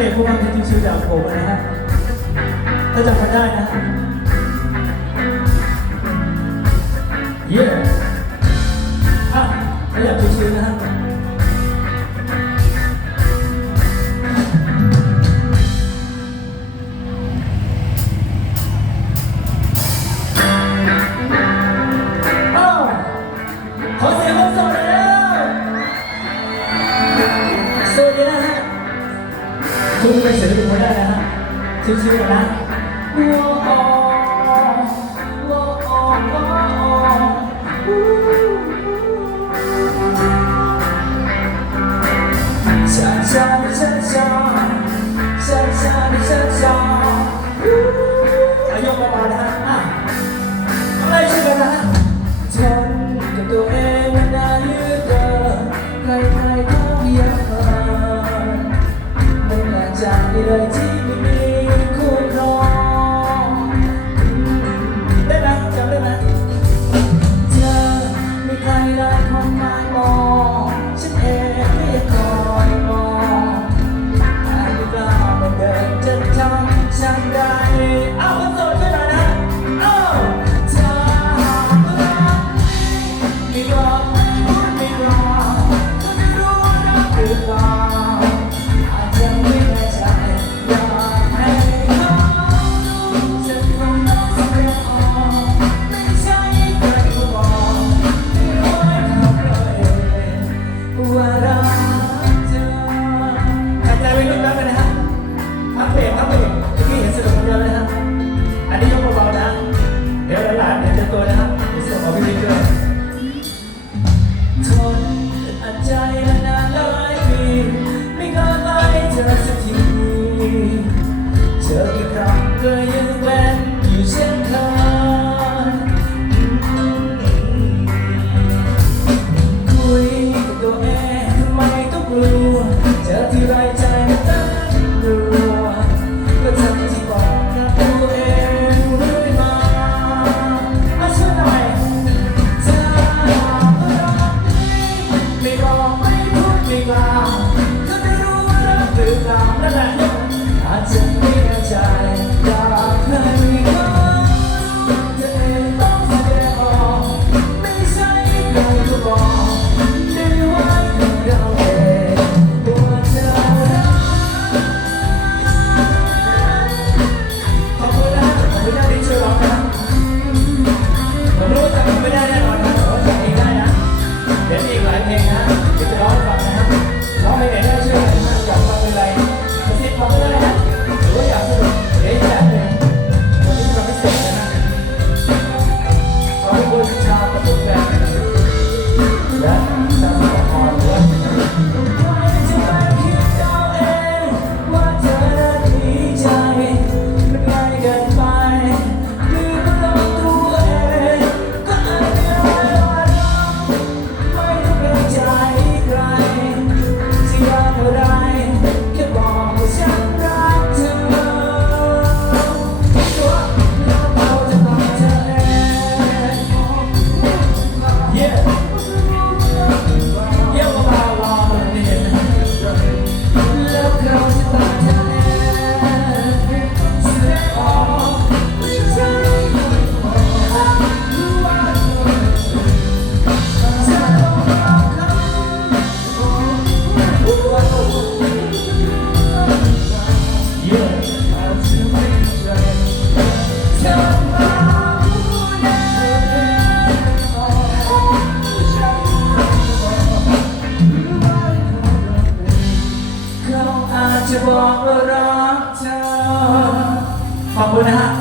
เพลกพวกนี้จริงๆชื่อจากผมนะฮะถ้าจำกันได้นะ คุณเป็นศิลปิไม่ได้นะฮะชื่อๆนะ 暑いね。 จะบอกว่ารักเธอขอบคุณนะฮะ